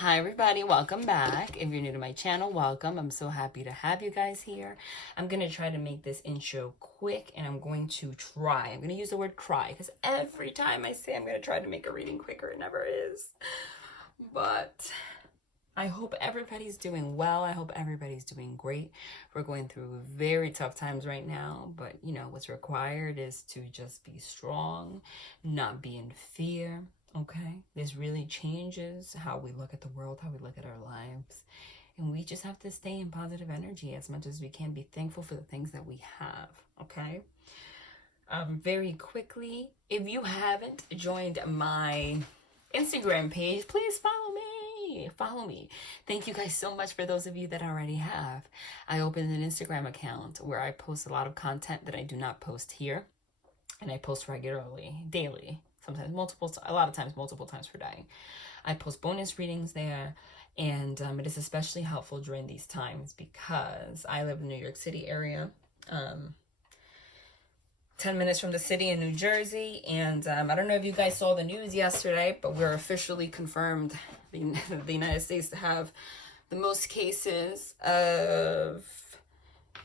Hi everybody, welcome back. If you're new to my channel, welcome. I'm so happy to have you guys here. I'm going to try to make this intro quick, and I'm going to use the word try, because every time I say I'm going to try to make a reading quicker, it never is. But I hope everybody's doing well. I hope everybody's doing great. We're going through very tough times right now, but you know, what's required is to just be strong, not be in fear. Okay, this really changes how we look at the world, how we look at our lives, and we just have to stay in positive energy as much as we can. Be thankful for the things that we have. Okay, very quickly, if you haven't joined my Instagram page, please follow me. Thank you guys so much for those of you that already have. I opened an Instagram account where I post a lot of content that I do not post here, and I post regularly, daily. Sometimes a lot of times multiple times per day. I post bonus readings there, and it is especially helpful during these times because I live in the New York City area, 10 minutes from the city in New Jersey, and I don't know if you guys saw the news yesterday, but we're officially confirmed the United States to have the most cases of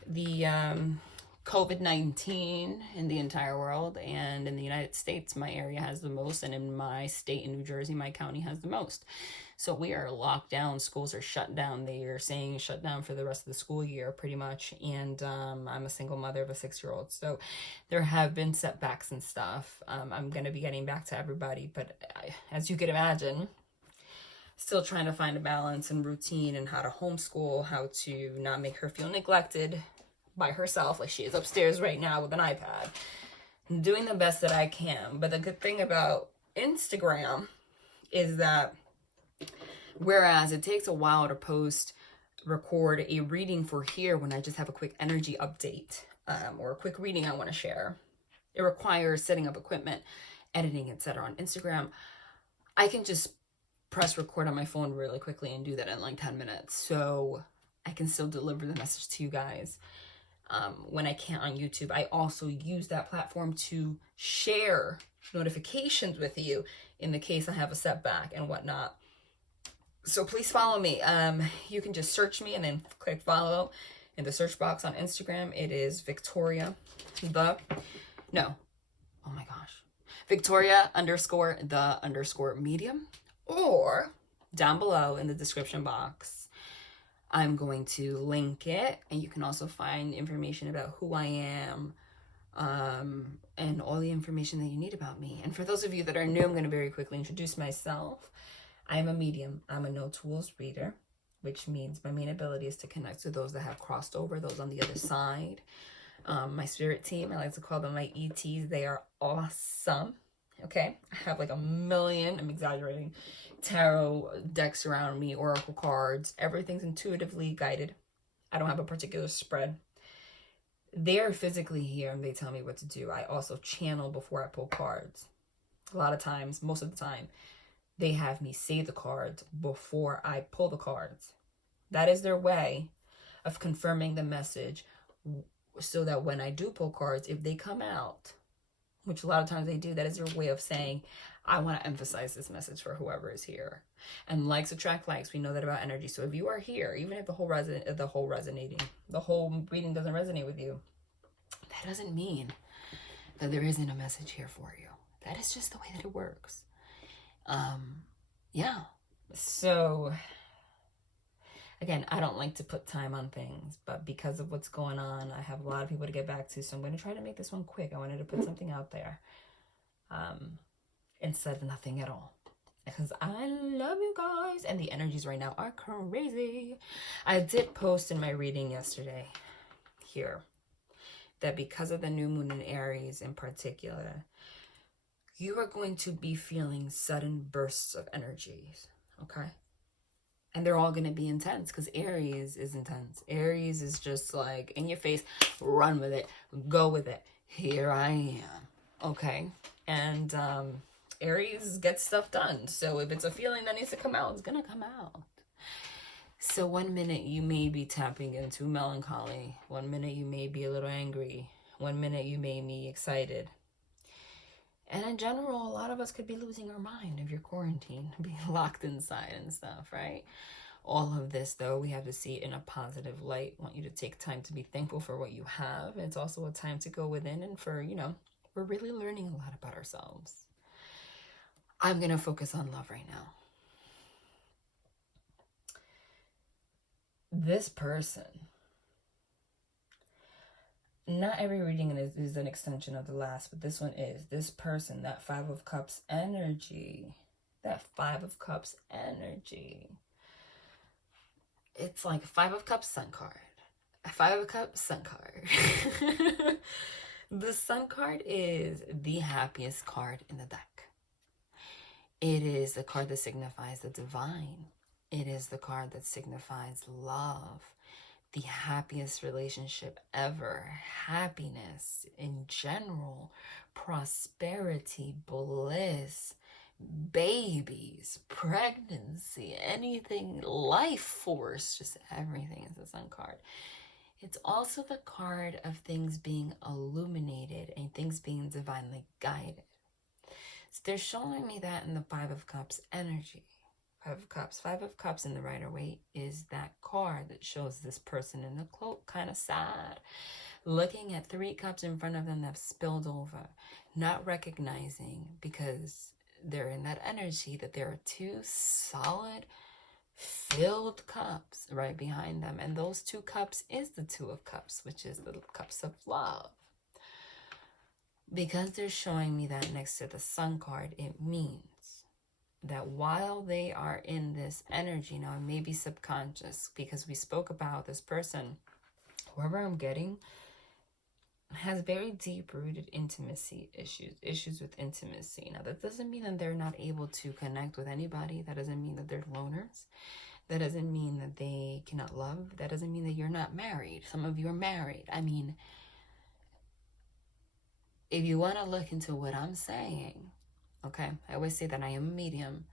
the COVID-19 in the entire world, and in the United States, my area has the most, and in my state, in New Jersey, my county has the most. So we are locked down. Schools are shut down. They are saying shut down for the rest of the school year, pretty much. And I'm a single mother of a 6-year-old, so there have been setbacks and stuff. I'm gonna be getting back to everybody, but as you can imagine, still trying to find a balance and routine and how to homeschool, how to not make her feel neglected by herself, like she is upstairs right now with an iPad. I'm doing the best that I can. But the good thing about Instagram is that whereas it takes a while to record a reading for here when I just have a quick energy update or a quick reading I want to share, it requires setting up equipment, editing, etc. On Instagram, I can just press record on my phone really quickly and do that in like 10 minutes. So I can still deliver the message to you guys. When I can't on YouTube, I also use that platform to share notifications with you in the case I have a setback and whatnot. So please follow me. You can just search me and then click follow in the search box on Instagram. It is Victoria _the_medium, or down below in the description box I'm going to link it, and you can also find information about who I am, and all the information that you need about me. And for those of you that are new, I'm going to very quickly introduce myself. I am a medium. I'm a no tools reader, which means my main ability is to connect to those that have crossed over, those on the other side. My spirit team, I like to call them my ETs. They are awesome. Okay, I have like 1 million, I'm exaggerating, tarot decks around me, oracle cards. Everything's intuitively guided. I don't have a particular spread. They are physically here and they tell me what to do. I also channel before I pull cards. A lot of times, most of the time, they have me say the cards before I pull the cards. That is their way of confirming the message, so that when I do pull cards, if they come out, which a lot of times they do, that is their way of saying, I want to emphasize this message for whoever is here. And likes attract likes. We know that about energy. So if you are here, even if the whole reading doesn't resonate with you, that doesn't mean that there isn't a message here for you. That is just the way that it works. Yeah. So again, I don't like to put time on things, but because of what's going on, I have a lot of people to get back to, so I'm going to try to make this one quick. I wanted to put something out there instead of nothing at all, because I love you guys, and the energies right now are crazy. I did post in my reading yesterday here that because of the new moon in Aries in particular, you are going to be feeling sudden bursts of energies, okay? And they're all going to be intense, because Aries is intense. Aries is just like in your face, run with it, go with it. Here I am, okay? And Aries gets stuff done. So if it's a feeling that needs to come out, it's going to come out. So 1 minute you may be tapping into melancholy. 1 minute you may be a little angry. 1 minute you may be excited. And in general, a lot of us could be losing our mind if you're quarantined, being locked inside and stuff, right? All of this, though, we have to see it in a positive light. I want you to take time to be thankful for what you have. It's also a time to go within and for, we're really learning a lot about ourselves. I'm going to focus on love right now. This person, not every reading is an extension of the last, but this one is. This person, that Five of Cups energy, it's like Five of Cups Sun card. Five of Cups Sun card. The Sun card is the happiest card in the deck. It is the card that signifies the divine. It is the card that signifies love, the happiest relationship ever, happiness in general, prosperity, bliss, babies, pregnancy, anything, life force, just everything is the Sun card. It's also the card of things being illuminated and things being divinely guided. So they're showing me that in the Five of Cups energy. Five of Cups in the Rider-Waite is that card that shows this person in the cloak, kind of sad, looking at 3 cups in front of them that have spilled over, not recognizing, because they're in that energy, that there are 2 solid, filled cups right behind them. And those 2 cups is the Two of Cups, which is the cups of love. Because they're showing me that next to the Sun card, it means that while they are in this energy, now it may be subconscious, because we spoke about this person, whoever I'm getting, has very deep-rooted intimacy issues with intimacy. Now, that doesn't mean that they're not able to connect with anybody. That doesn't mean that they're loners. That doesn't mean that they cannot love. That doesn't mean that you're not married. Some of you are married. I mean, if you want to look into what I'm saying, okay, I always say that I am a medium,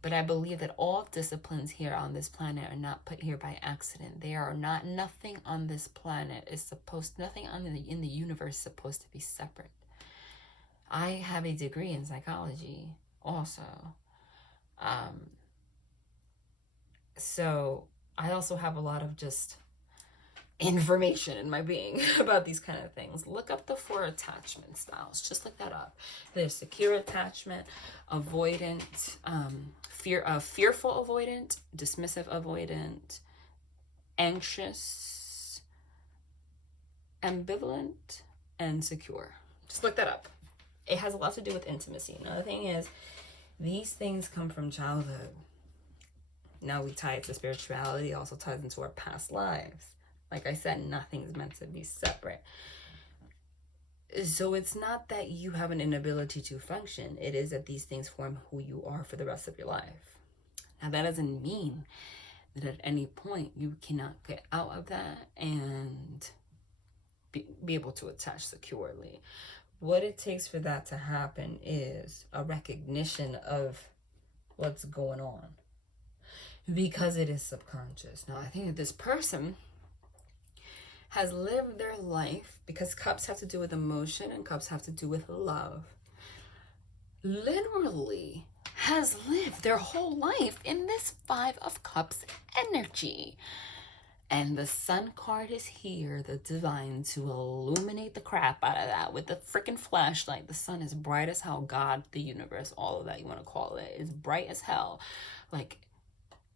but I believe that all disciplines here on this planet are not put here by accident. They are not, nothing on this planet is supposed, nothing in the universe is supposed to be separate. I have a degree in psychology also. So I also have a lot of just information in my being about these kind of things. Look up the 4 attachment styles. Just look that up. There's secure attachment, avoidant, fearful avoidant, dismissive avoidant, anxious, ambivalent, and secure. Just look that up. It has a lot to do with intimacy. Another thing is, these things come from childhood. Now we tie it to spirituality, also ties into our past lives. Like I said, nothing's meant to be separate. So it's not that you have an inability to function. It is that these things form who you are for the rest of your life. Now, that doesn't mean that at any point you cannot get out of that and be able to attach securely. What it takes for that to happen is a recognition of what's going on, because it is subconscious. Now, I think that this person has lived their life, because cups have to do with emotion and cups have to do with love, literally has lived their whole life in this Five of Cups energy. And the Sun card is here, the divine, to illuminate the crap out of that with the freaking flashlight. The sun is bright as hell. God, the universe, all of that you want to call it, is bright as hell. Like,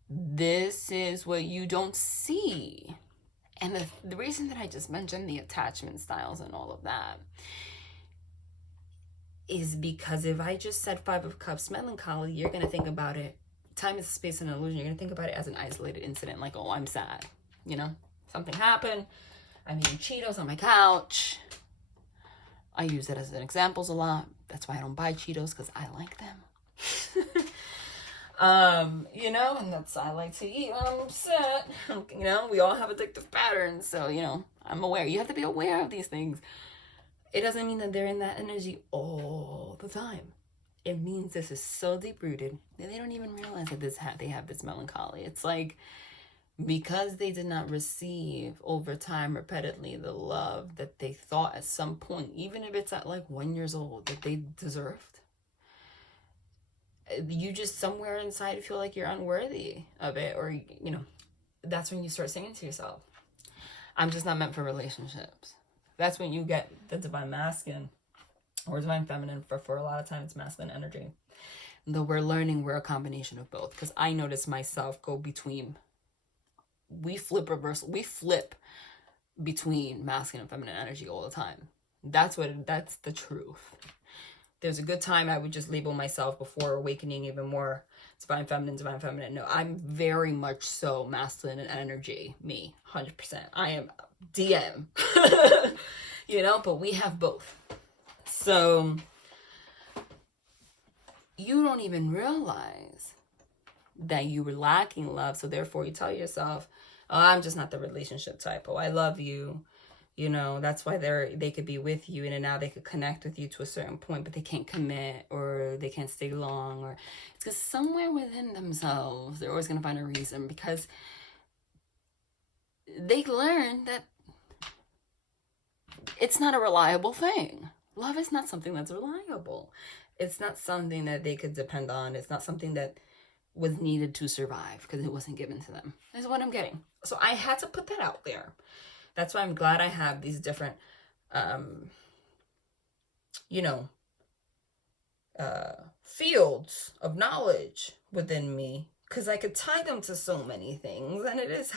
this is what you don't see. And the reason that I just mentioned the attachment styles and all of that is because if I just said Five of Cups melancholy, you're going to think about it. Time is space and illusion. You're going to think about it as an isolated incident. Like, oh, I'm sad. You know, something happened. I'm eating Cheetos on my couch. I use it as an examples a lot. That's why I don't buy Cheetos, because I like them. You know, and that's, I like to eat when I'm upset. You know, we all have addictive patterns. So, you know, I'm aware. You have to be aware of these things. It doesn't mean that they're in that energy all the time. It means this is so deep rooted that they don't even realize that they have this melancholy. It's like because they did not receive over time repeatedly the love that they thought at some point, even if it's at like 1 year old, that they deserved. You just somewhere inside feel like you're unworthy of it, or you know, that's when you start saying to yourself, I'm just not meant for relationships. That's when you get the divine masculine or divine feminine. For a lot of times it's masculine energy, though we're learning we're a combination of both, because I notice myself go between, we flip between masculine and feminine energy all the time. That's the truth. There's a good time I would just label myself before awakening even more divine feminine. No, I'm very much so masculine in energy. Me, 100%. I am DM. You know, but we have both. So you don't even realize that you were lacking love. So therefore you tell yourself, oh, I'm just not the relationship type. Oh, I love you. You know, that's why they could be with you, and now they could connect with you to a certain point, but they can't commit, or they can't stay long, or it's because somewhere within themselves, they're always going to find a reason, because they learned that it's not a reliable thing. Love is not something that's reliable. It's not something that they could depend on. It's not something that was needed to survive because it wasn't given to them. Is what I'm getting. So I had to put that out there. That's why I'm glad I have these different, fields of knowledge within me, because I could tie them to so many things, and it is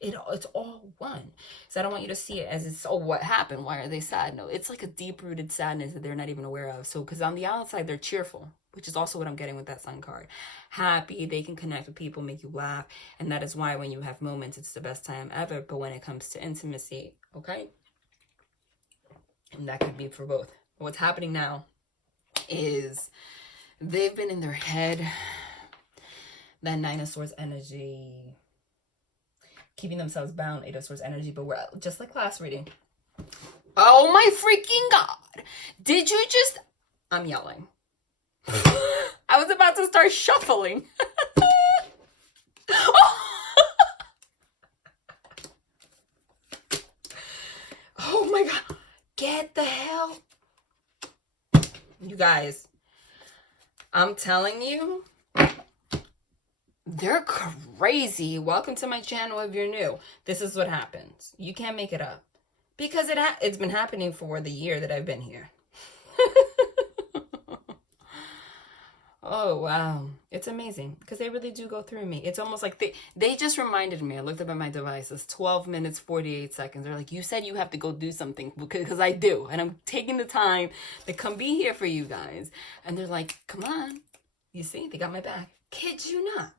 it's all one. So I don't want you to see it as it's, oh, what happened? Why are they sad? No, it's like a deep-rooted sadness that they're not even aware of. So, because on the outside, they're cheerful, which is also what I'm getting with that sun card. Happy, they can connect with people, make you laugh. And that is why when you have moments, it's the best time ever. But when it comes to intimacy, okay? And that could be for both. What's happening now is they've been in their head, that 9 of Swords energy, keeping themselves bound, 8 of Swords energy. But we're just like last reading. Oh my freaking God. Did you just... I'm yelling. I was about to start shuffling. Oh my God. Get the hell. You guys, I'm telling you, they're crazy. Welcome to my channel if you're new. This is what happens. You can't make it up. Because it's been happening for the year that I've been here. Oh, wow. It's amazing because they really do go through me. It's almost like they just reminded me. I looked up at my devices, 12 minutes, 48 seconds. They're like, you said you have to go do something, because I do. And I'm taking the time to come be here for you guys. And they're like, come on. You see, they got my back. Kid you not.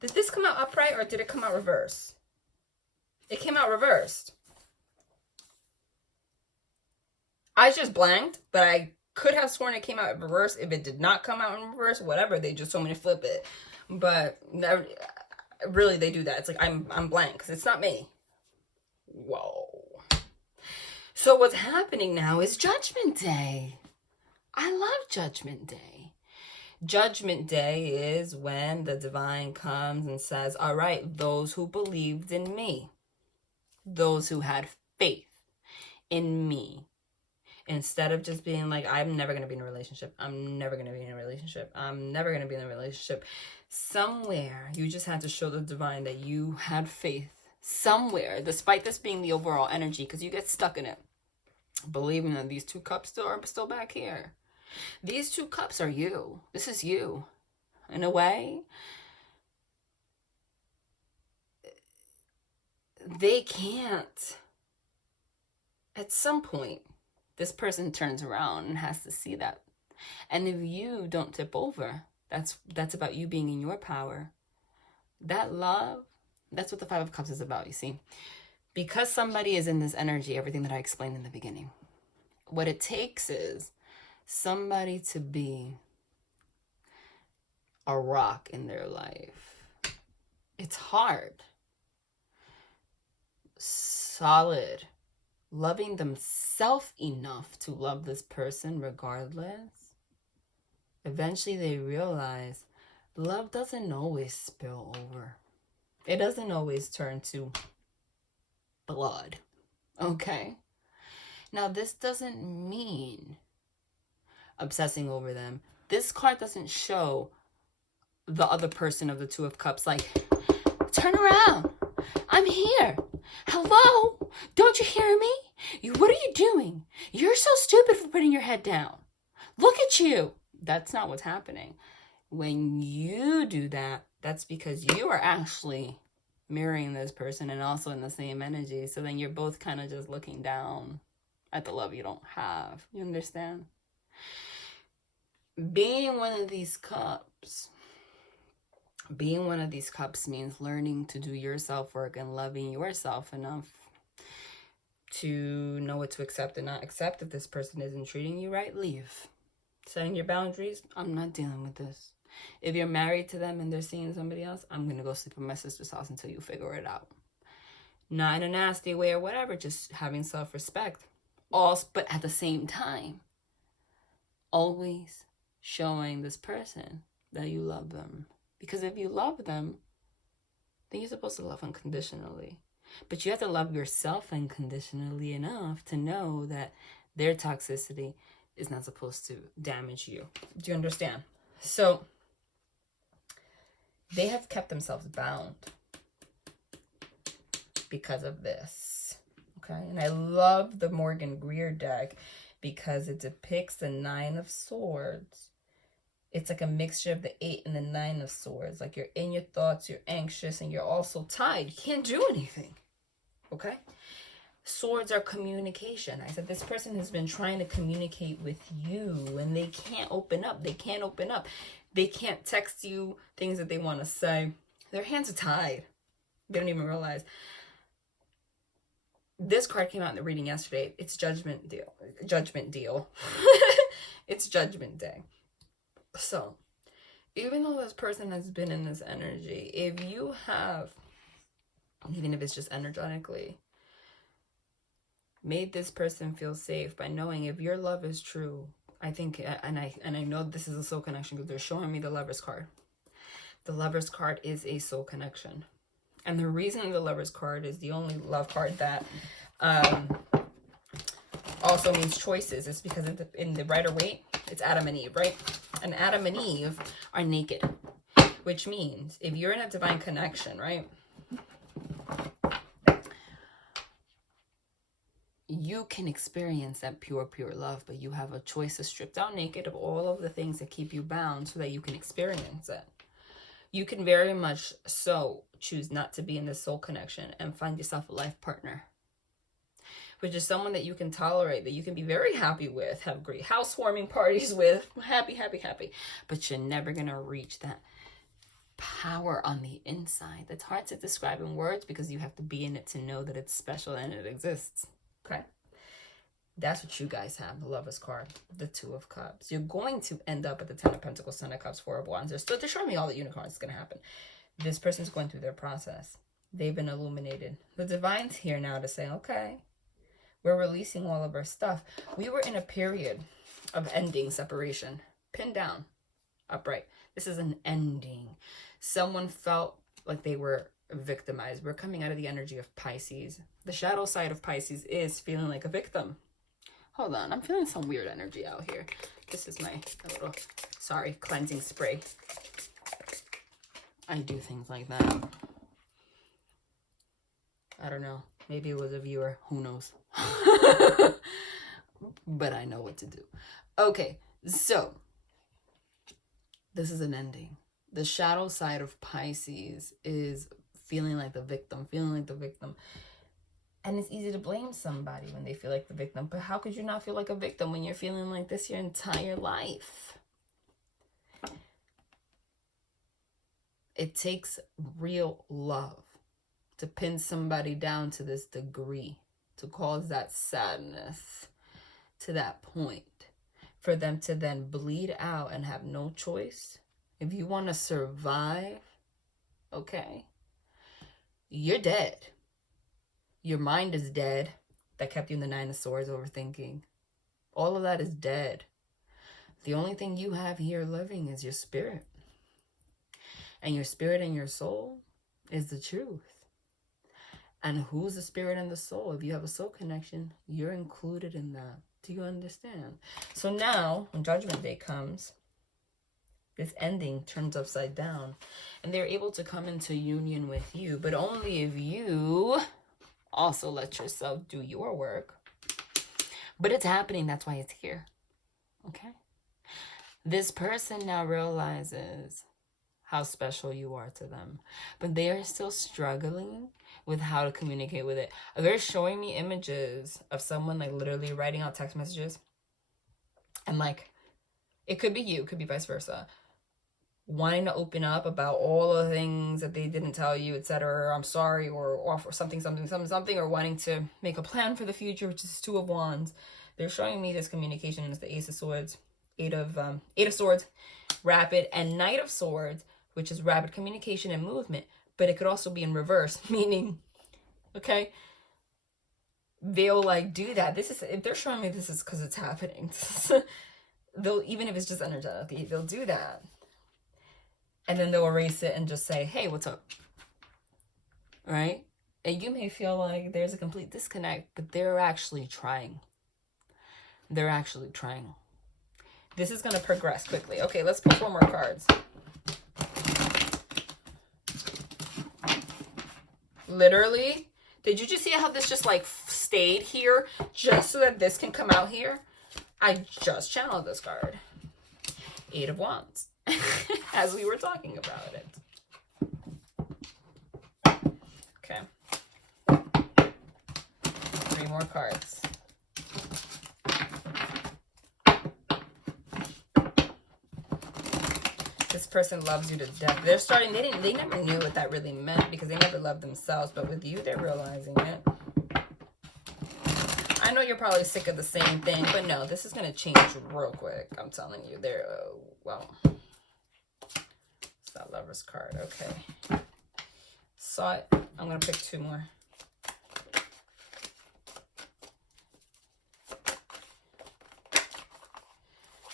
Did this come out upright or did it come out reverse? It came out reversed. I just blanked, but I could have sworn it came out in reverse. If it did not come out in reverse, whatever, they just told me to flip it. But really, they do that. It's like I'm blank because it's not me. Whoa. So what's happening now is Judgment Day. I love Judgment Day. Judgment Day is when the divine comes and says, all right, those who believed in me, those who had faith in me, instead of just being like, I'm never going to be in a relationship. I'm never going to be in a relationship. I'm never going to be in a relationship. Somewhere, you just had to show the divine that you had faith. Somewhere, despite this being the overall energy, because you get stuck in it. Believing that these 2 cups are still back here. These 2 cups are you. This is you. In a way, they can't. At some point, this person turns around and has to see that. And if you don't tip over, that's about you being in your power. That love, that's what the 5 of Cups is about, you see. Because somebody is in this energy, everything that I explained in the beginning, what it takes is somebody to be a rock in their life. It's hard. Solid. Loving themselves enough to love this person regardless. Eventually they realize love doesn't always spill over. It doesn't always turn to blood. Okay? Now, this doesn't mean obsessing over them. This card doesn't show the other person of the Two of Cups like, turn around. I'm here. Hello? Don't you hear me? What are you doing? You're so stupid for putting your head down. Look at you. That's not what's happening. When you do that, that's because you are actually mirroring this person and also in the same energy. So then you're both kind of just looking down at the love you don't have. You understand? Being one of these cups means learning to do your self-work and loving yourself enough to know what to accept and not accept. If this person isn't treating you right, leave. Setting your boundaries, I'm not dealing with this. If you're married to them and they're seeing somebody else, I'm going to go sleep in my sister's house until you figure it out. Not in a nasty way or whatever, just having self-respect. But at the same time, always showing this person that you love them. Because if you love them, then you're supposed to love unconditionally. But you have to love yourself unconditionally enough to know that their toxicity is not supposed to damage you. Do you understand? So they have kept themselves bound because of this. Okay? And I love the Morgan Greer deck because it depicts the Nine of Swords. It's like a mixture of the 8 and the 9 of Swords. Like you're in your thoughts, you're anxious, and you're also tied. You can't do anything. Okay? Swords are communication. I said this person has been trying to communicate with you and they can't open up. They can't open up. They can't text you things that they want to say. Their hands are tied. They don't even realize. This card came out in the reading yesterday. It's Judgment Deal. Judgment Deal. It's Judgment Day. So, even though this person has been in this energy, if you have, even if it's just energetically, made this person feel safe by knowing if your love is true, I think, and I know this is a soul connection because they're showing me the Lover's card. The Lover's card is a soul connection. And the reason the Lover's card is the only love card that also means choices is because in the Rider-Waite, it's Adam and Eve, right? And Adam and Eve are naked, which means if you're in a divine connection, right, you can experience that pure love, but you have a choice to strip down naked of all of the things that keep you bound so that you can experience it. You can very much so choose not to be in this soul connection and find yourself a life partner, which is someone that you can tolerate, that you can be very happy with, have great housewarming parties with, happy. But you're never going to reach that power on the inside. That's hard to describe in words because you have to be in it to know that it's special and it exists. Okay? That's what you guys have, the Lover's card, the Two of Cups. You're going to end up at the Ten of Pentacles, Ten of Cups, Four of Wands. They're showing me all the unicorns is going to happen. This person's going through their process. They've been illuminated. The Divine's here now to say, okay, we're releasing all of our stuff. We were in a period of ending separation. Pinned down, upright. This is an ending. Someone felt like they were victimized. We're coming out of the energy of Pisces. The shadow side of Pisces is feeling like a victim. Hold on, I'm feeling some weird energy out here. This is my little, cleansing spray. I do things like that. I don't know. Maybe it was a viewer. Who knows? But I know what to do. Okay, so this is an ending. The shadow side of Pisces is feeling like the victim, And it's easy to blame somebody when they feel like the victim. But how could you not feel like a victim when you're feeling like this your entire life? It takes real love to pin somebody down to this degree, to cause that sadness to that point, for them to then bleed out and have no choice. If you want to survive, okay, you're dead. Your mind is dead. That kept you in the Nine of Swords overthinking. All of that is dead. The only thing you have here living is your spirit. And your spirit and your soul is the truth. And who's the spirit and the soul? If you have a soul connection, you're included in that. Do you understand? So now, when Judgment Day comes, this ending turns upside down. And they're able to come into union with you. But only if you also let yourself do your work. But it's happening. That's why it's here. Okay? This person now realizes how special you are to them. But they are still struggling with how to communicate with it. They're showing me images of someone like literally writing out text messages. And like, it could be you, it could be vice versa. Wanting to open up about all the things that they didn't tell you, etc. Or I'm sorry, or offer something, or wanting to make a plan for the future, which is Two of Wands. They're showing me this communication is the Ace of Swords, Eight of Swords, rapid, and Knight of Swords, which is rapid communication and movement. But it could also be in reverse, meaning, okay, they'll like do that. This is, if they're showing me this is because it's happening. They'll, even if it's just energetically, they'll do that. And then they'll erase it and just say, hey, what's up? Right? And you may feel like there's a complete disconnect, but they're actually trying. They're actually trying. This is going to progress quickly. Okay, let's pull 4 more cards. Literally, did you just see how this just like stayed here just so that this can come out here? I just channeled this card. 8 of Wands. As we were talking about it. Okay. 3 more cards. This person loves you to death. They're starting, they never knew what that really meant because they never loved themselves. But with you, they're realizing it. I know you're probably sick of the same thing, but no, this is going to change real quick. I'm telling you. They're, well, it's that Lover's card. Okay. Saw it. I'm going to pick 2 more.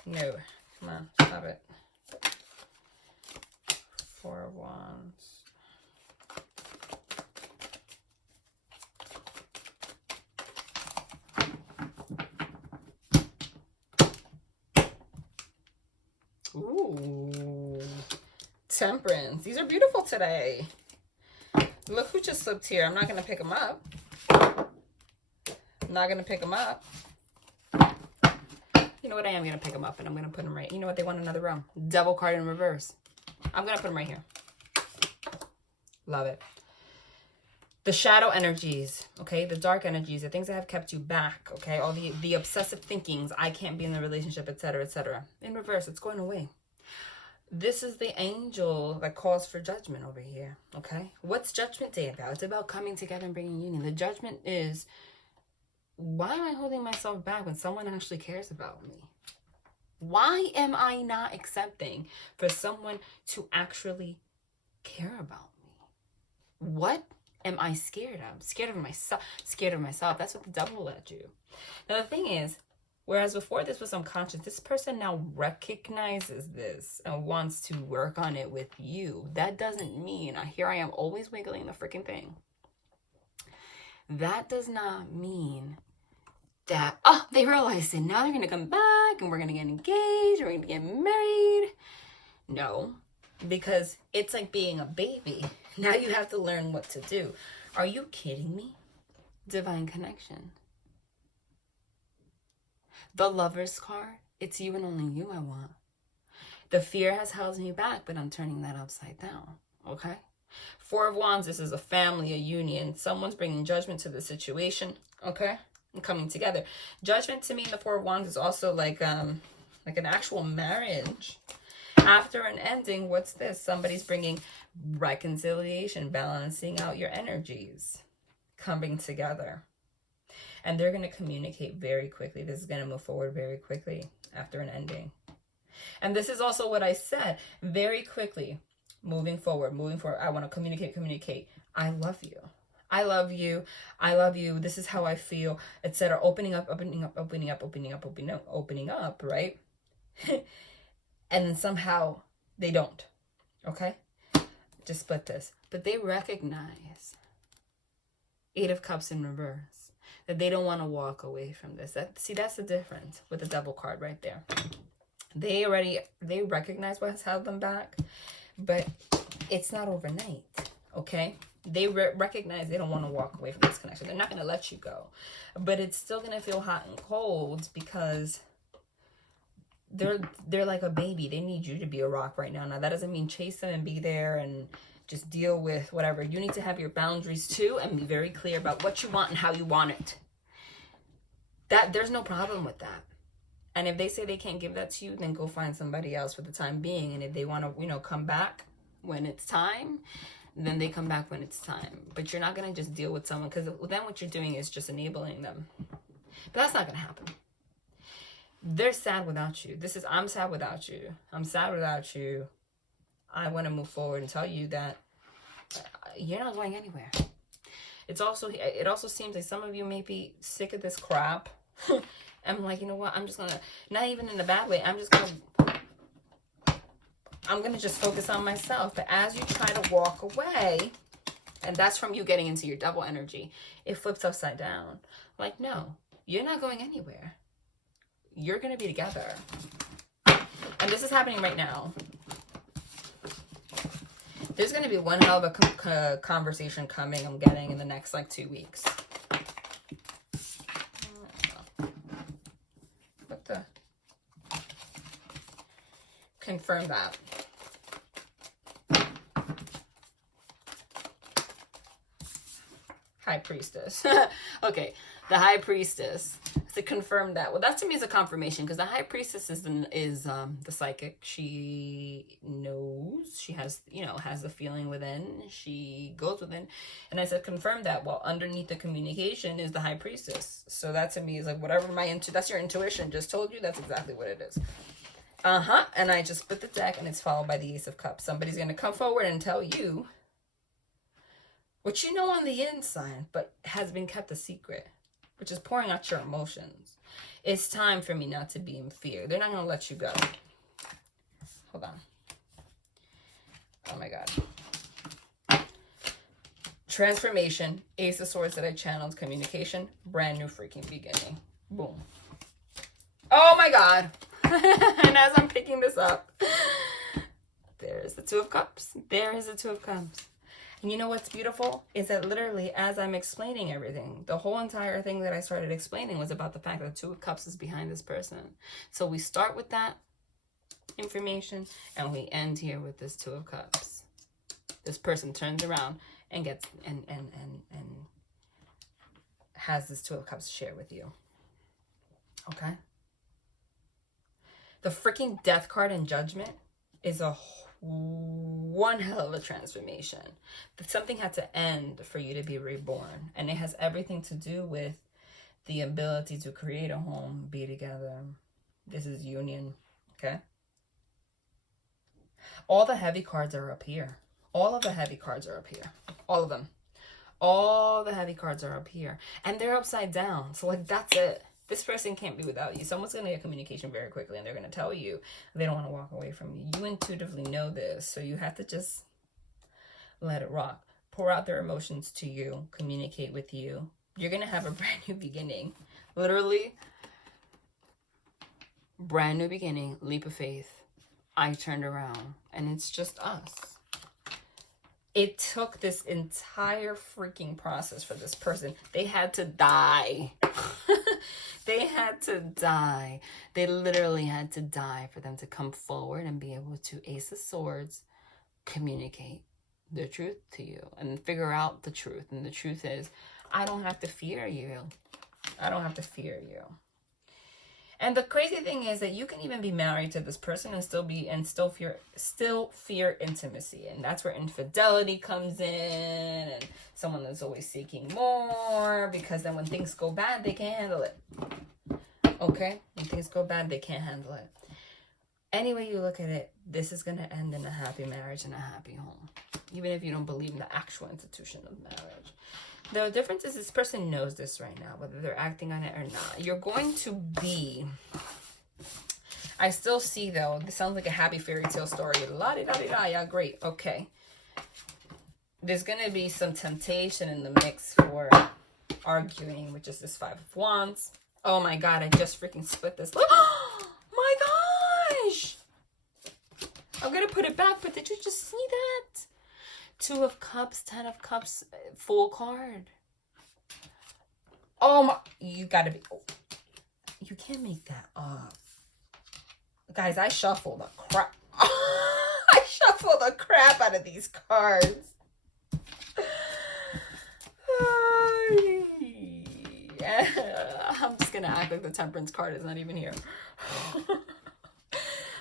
No. Come on. Stop it. 4 of Wands. Ooh. Temperance. These are beautiful today. Look who just slipped here. I'm not going to pick them up. I'm not going to pick them up. You know what? I am going to pick them up and I'm going to put them right. You know what? They want another row. Devil card in reverse. I'm going to put them right here. Love it. The shadow energies, okay? The dark energies, the things that have kept you back, okay? All the obsessive thinkings, I can't be in the relationship, etc., etc. In reverse, it's going away. This is the angel that calls for judgment over here, okay? What's Judgment Day about? It's about coming together and bringing union. The judgment is, why am I holding myself back when someone actually cares about me? Why am I not accepting for someone to actually care about me? What am I scared of? Scared of myself. Scared of myself. That's what the devil will let you. Now the thing is, whereas before this was unconscious, this person now recognizes this and wants to work on it with you. That doesn't mean, here I am always wiggling the freaking thing. That does not mean that, oh, they realized it. Now they're going to come back and we're going to get engaged. We're going to get married. No, because it's like being a baby. Now you have to learn what to do. Are you kidding me? Divine connection. The Lover's card, it's you and only you I want. The fear has held me back, but I'm turning that upside down, okay? 4 of Wands, this is a family, a union. Someone's bringing judgment to the situation, okay? And coming together. Judgment to me in the 4 of Wands is also like an actual marriage. After an ending, what's this? Somebody's bringing reconciliation, balancing out your energies, coming together. And they're going to communicate very quickly. This is going to move forward very quickly after an ending. And this is also what I said, very quickly, moving forward. I want to communicate. I love you. I love you. I love you. This is how I feel, etc. Opening up, right? And then somehow they don't. Okay? just split this. But they recognize 8 of Cups in reverse, that they don't want to walk away from this. See, that's the difference with the Devil card right there. They recognize what has held them back, but it's not overnight, okay? They recognize they don't want to walk away from this connection. They're not going to let you go, but it's still going to feel hot and cold because they're like a baby. They need you to be a rock right now. Now, that doesn't mean chase them and be there and just deal with whatever. You need to have your boundaries too and be very clear about what you want and how you want it. There's no problem with that. And if they say they can't give that to you, then go find somebody else for the time being. And if they want to, come back when it's time, then they come back when it's time. But you're not going to just deal with someone, because then what you're doing is just enabling them. But that's not going to happen. They're sad without you. I'm sad without you. I'm sad without you. I want to move forward and tell you that you're not going anywhere. It also seems like some of you may be sick of this crap. I'm like, you know what? I'm just going to, not even in a bad way, I'm going to just focus on myself. But as you try to walk away, and that's from you getting into your Devil energy, it flips upside down. Like, no, you're not going anywhere. You're going to be together. And this is happening right now. There's going to be one hell of a conversation coming, I'm getting, in the next, 2 weeks. What the? Confirm that. High Priestess. Okay, the High Priestess. To confirm that. Well, that to me is a confirmation, because the High Priestess is the psychic. She knows. She has, has the feeling within. She goes within. And I said, confirm that. Well, underneath the communication is the High Priestess. So that to me is like, whatever that's your intuition just told you, that's exactly what it is. And I just split the deck, and it's followed by the Ace of Cups. Somebody's going to come forward and tell you what you know on the inside, but has been kept a secret, which is pouring out your emotions. It's time for me not to be in fear. They're not going to let you go. Hold on. Oh my God. Transformation, Ace of Swords that I channeled, communication, brand new freaking beginning. Boom. Oh my God. And as I'm picking this up, there's the Two of Cups. There is the Two of Cups. And you know what's beautiful is that literally as I'm explaining everything, the whole entire thing that I started explaining was about the fact that the Two of Cups is behind this person. So we start with that information and we end here with this Two of Cups. This person turns around and gets and has this Two of Cups to share with you. Okay? The freaking Death card in Judgment is one hell of a transformation. But something had to end for you to be reborn. And it has everything to do with the ability to create a home, be together. This is union. Okay? All the heavy cards are up here. All of the heavy cards are up here. All of them. All the heavy cards are up here. And they're upside down. So that's it. This person can't be without you. Someone's going to get communication very quickly, and they're going to tell you they don't want to walk away from you. You intuitively know this, so you have to just let it rock. Pour out their emotions to you, communicate with you. You're going to have a brand new beginning. Literally, brand new beginning, leap of faith. I turned around, and it's just us. It took this entire freaking process for this person. They had to die. They had to die. They literally had to die for them to come forward and be able to, Ace of Swords, communicate the truth to you and figure out the truth. And the truth is, I don't have to fear you. I don't have to fear you. And the crazy thing is that you can even be married to this person and still fear intimacy. And that's where infidelity comes in, and someone that's always seeking more, because then when things go bad, they can't handle it. Okay? When things go bad, they can't handle it. Any way you look at it, this is going to end in a happy marriage and a happy home. Even if you don't believe in the actual institution of marriage. The difference is this person knows this right now, whether they're acting on it or not. You're going to be... I still see, though, this sounds like a happy fairy tale story. La-di-da-di-da, yeah, great, okay. there's going to be some temptation in the mix for arguing, which is this Five of Wands. Oh my God, I just freaking split this. Oh my gosh. I'm going to put it back, but did you just see that? Two of Cups, 10 of Cups, full card. Oh my, you got to be, oh, you can't make that up. Guys, I shuffle the crap. I shuffle the crap out of these cards. I'm just gonna act like the Temperance card is not even here.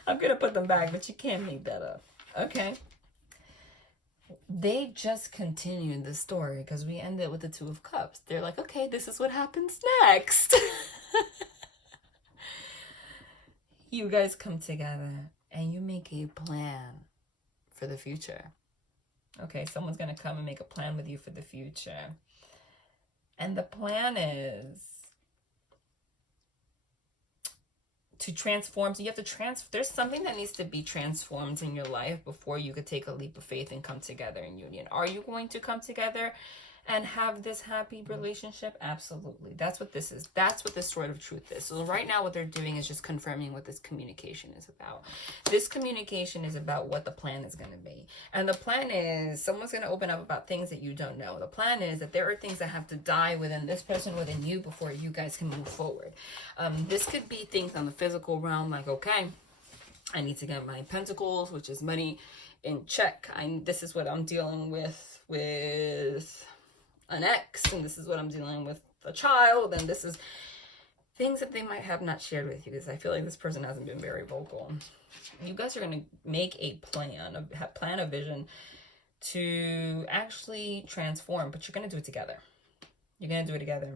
I'm gonna put them back, but you can't make that up. Okay. They just continued the story because we ended with the Two of Cups. They're like, okay, this is what happens next. You guys come together and you make a plan for the future. Okay, someone's going to come and make a plan with you for the future. And the plan is to transform. So you have to there's something that needs to be transformed in your life before you could take a leap of faith and come together in union. Are you going to come together and have this happy relationship? Absolutely. That's what this is. That's what this Sword of Truth is. So right now what they're doing is just confirming what this communication is about. This communication is about what the plan is going to be. And the plan is someone's going to open up about things that you don't know. The plan is that there are things that have to die within this person, within you, before you guys can move forward. This could be things on the physical realm, like, okay, I need to get my pentacles, which is money, in check. This is what I'm dealing with an ex, and this is what I'm dealing with a child, and this is things that they might have not shared with you, because I feel like this person hasn't been very vocal. You guys are going to make a plan, a vision to actually transform, but you're going to do it together. You're going to do it together.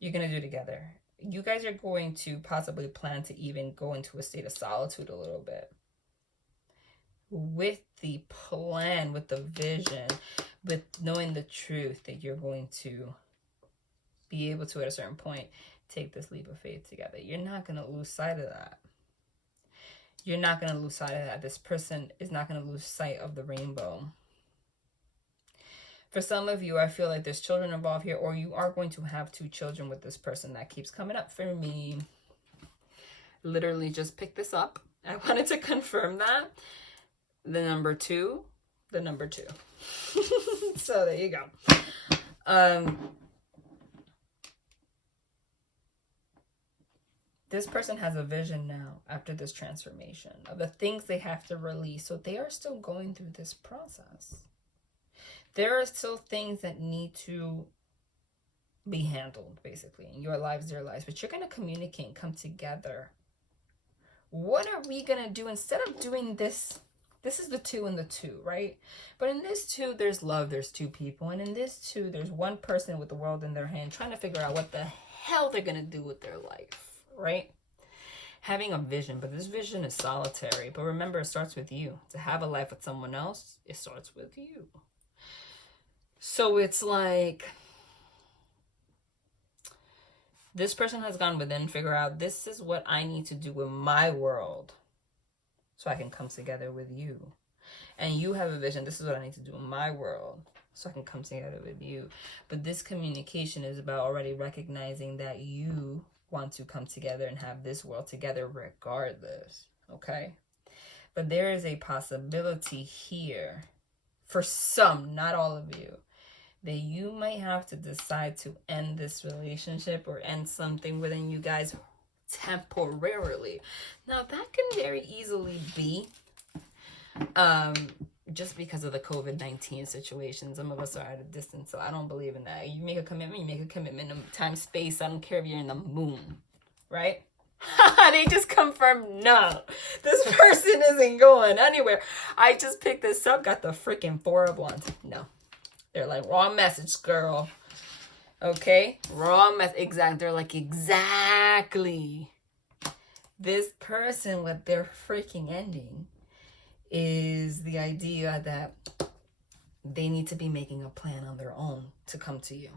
You're going to do it together. You guys are going to possibly plan to even go into a state of solitude a little bit. With the plan, with the vision, with knowing the truth that you're going to be able to, at a certain point, take this leap of faith together. You're not going to lose sight of that. You're not going to lose sight of that. This person is not going to lose sight of the rainbow. For some of you, I feel like there's children involved here, or you are going to have 2 children with this person. That keeps coming up for me. Literally just picked this up. I wanted to confirm that. The number 2. So there you go. This person has a vision now after this transformation of the things they have to release. So they are still going through this process. There are still things that need to be handled, basically, in your lives, their lives. But you're going to communicate and come together. What are we going to do instead of doing this? This is the 2 and the 2, right? But in this 2, there's love. There's 2 people. And in this 2, there's one person with the world in their hand trying to figure out what the hell they're going to do with their life, right? Having a vision, but this vision is solitary. But remember, it starts with you. To have a life with someone else, it starts with you. So it's like this person has gone within, figure out this is what I need to do with my world so I can come together with you. And you have a vision. This is what I need to do in my world so I can come together with you. But this communication is about already recognizing that you want to come together and have this world together regardless. Okay? But there is a possibility here for some, not all of you, that you might have to decide to end this relationship or end something within you guys temporarily. Now, that can very easily be just because of the COVID-19 situation. Some of us are at a distance, so I don't believe in that. You make a commitment, you make a commitment in time, space. I don't care if you're in the moon, right? They just confirmed, no, this person isn't going anywhere. I just picked this up, got the freaking 4 of Wands. No. They're like, wrong message, girl. Okay? Wrong message. Exactly. They're like, exactly. This person, what they're freaking ending is the idea that they need to be making a plan on their own to come to you.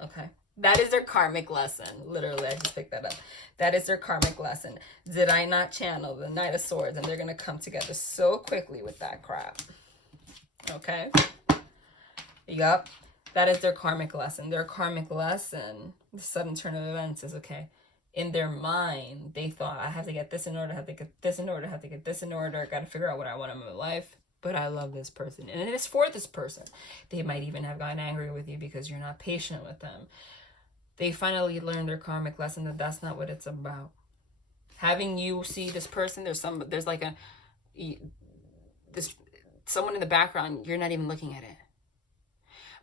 Okay? That is their karmic lesson. Literally, I just picked that up. That is their karmic lesson. Did I not channel the Knight of Swords? And they're going to come together so quickly with that crap. Okay? Yup. That is their karmic lesson. Their karmic lesson, the sudden turn of events, is okay. In their mind, they thought, I have to get this in order, I have to get this in order, I have to get this in order, I got to figure out what I want in my life. But I love this person, and it is for this person. They might even have gotten angry with you because you're not patient with them. They finally learned their karmic lesson that that's not what it's about. Having you see this person, there's like someone in the background, you're not even looking at it.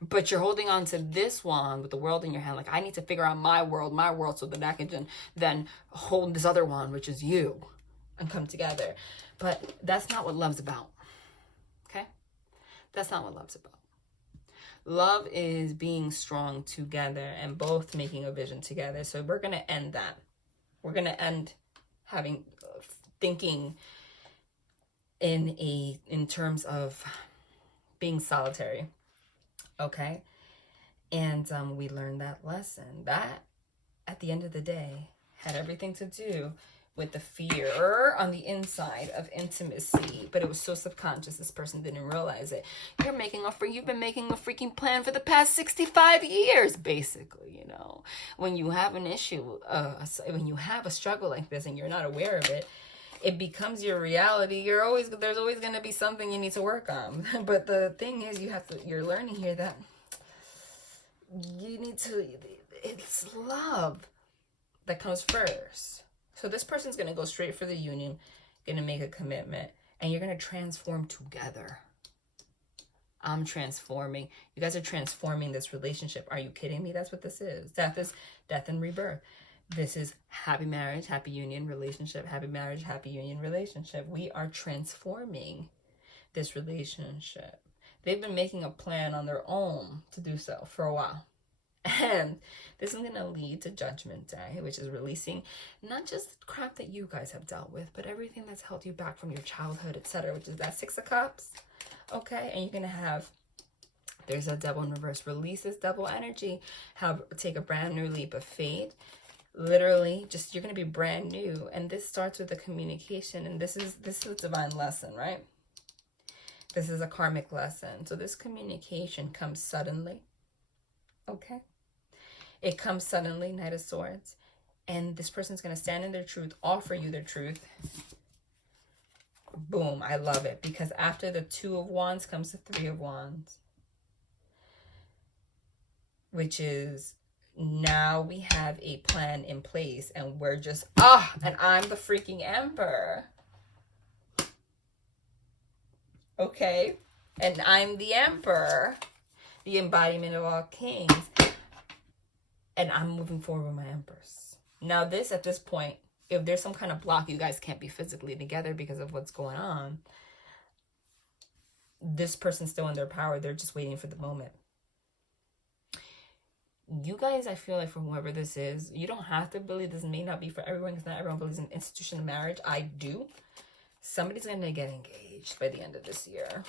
But you're holding on to this wand with the world in your hand. Like, I need to figure out my world, so that I can then hold this other wand, which is you, and come together. But that's not what love's about. Okay? That's not what love's about. Love is being strong together and both making a vision together. So we're going to end that. We're going to end thinking in terms of being solitary. Okay? And we learned that lesson. That, at the end of the day, had everything to do with the fear on the inside of intimacy, but it was so subconscious. This person didn't realize it. You've been making a freaking plan for the past 65 years, basically. You know, when you have an issue, when you have a struggle like this and you're not aware of it, it becomes your reality. There's always going to be something you need to work on. But the thing is, you're learning here that it's love that comes first. So this person's going to go straight for the union, going to make a commitment, and you're going to transform together. I'm transforming. You guys are transforming this relationship. Are you kidding me? That's what this is. Death and rebirth. This is happy marriage, happy union relationship, happy marriage, happy union relationship. We are transforming this relationship. They've been making a plan on their own to do so for a while. And this is going to lead to Judgment Day, which is releasing not just the crap that you guys have dealt with, but everything that's held you back from your childhood, etc., which is that Six of Cups. Okay? And you're going to there's a Devil in reverse. Release this devil energy. Take a brand new leap of faith. Literally, you're going to be brand new. And this starts with the communication. And this is a divine lesson, right? This is a karmic lesson. So this communication comes suddenly. Okay? It comes suddenly, Knight of Swords. And this person's going to stand in their truth, offer you their truth. Boom, I love it. Because after the Two of Wands comes the Three of Wands. Which is, now we have a plan in place. And we're just, and I'm the freaking Emperor. Okay? And I'm the Emperor. The embodiment of all kings. And I'm moving forward with my Empress. Now at this point, if there's some kind of block, you guys can't be physically together because of what's going on. This person's still in their power. They're just waiting for the moment. You guys, I feel like for whoever this is, you don't have to believe. This may not be for everyone because not everyone believes in institutional marriage. I do. Somebody's going to get engaged by the end of this year.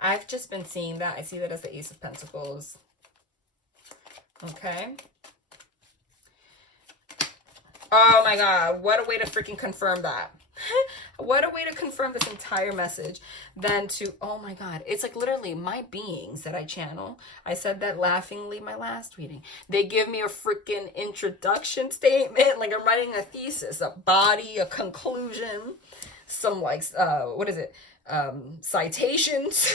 I've just been seeing that. I see that as the Ace of Pentacles. Okay. Oh my God. What a way to freaking confirm that. What a way to confirm this entire message than to, oh my God. It's like literally my beings that I channel. I said that laughingly my last reading. They give me a freaking introduction statement. Like I'm writing a thesis, a body, a conclusion, some citations.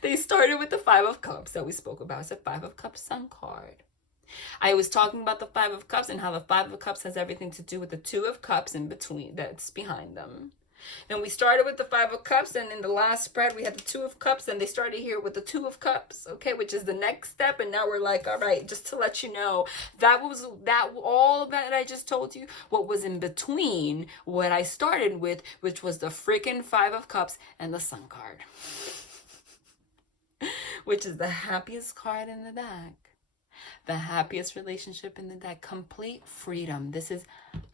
They started with the Five of Cups that we spoke about. It's a Five of Cups Sun card. I was talking about the Five of Cups and how the Five of Cups has everything to do with the Two of Cups in between, that's behind them. Then we started with the Five of Cups, and in the last spread we had the Two of Cups, and they started here with the Two of Cups, okay, which is the next step. And now we're like, all right, just to let you know, all of that I just told you, what was in between what I started with, which was the freaking Five of Cups and the Sun card, which is the happiest card in the deck. The happiest relationship in the deck. Complete freedom. This is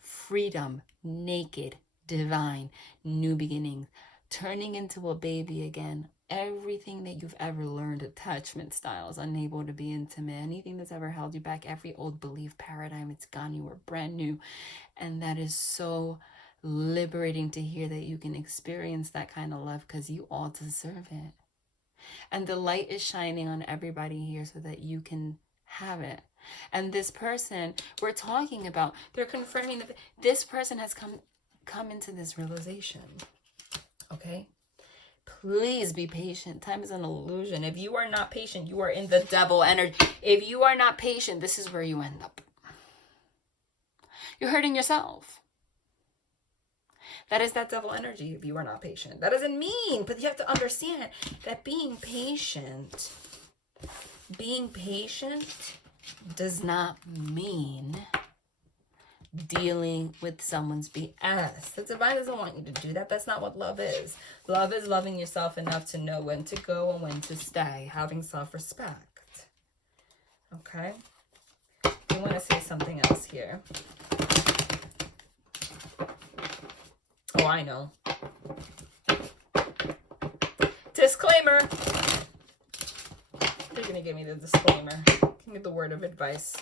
freedom. Naked. Divine. New beginnings. Turning into a baby again. Everything that you've ever learned. Attachment styles. Unable to be intimate. Anything that's ever held you back. Every old belief paradigm. It's gone. You were brand new. And that is so liberating to hear that you can experience that kind of love because you all deserve it. And the light is shining on everybody here so that you can have it. And this person we're talking about, they're confirming that this person has come into this realization. Okay? Please be patient. Time is an illusion. If you are not patient, you are in the devil energy. If you are not patient, this is where you end up. You're hurting yourself. That is that devil energy if you are not patient. That doesn't mean, but you have to understand that being patient does not mean dealing with someone's BS. The divine doesn't want you to do that. That's not what love is. Love is loving yourself enough to know when to go and when to stay, having self-respect. Okay? You want to say something else here. Oh, I know. Disclaimer. They're going to give me the disclaimer. Give me the word of advice.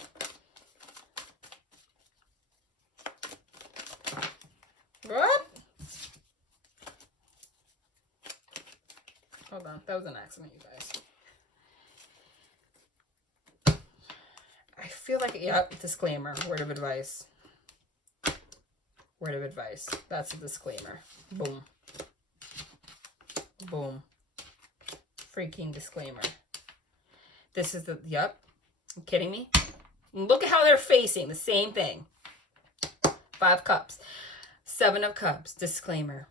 What? Hold on. That was an accident, you guys. I feel like, yep, disclaimer. Word of advice. Word of advice. That's a disclaimer. Boom. Boom. Freaking disclaimer. This is the, yep. You kidding me? Look at how they're facing. The same thing. 5 cups. 7 of cups. Disclaimer.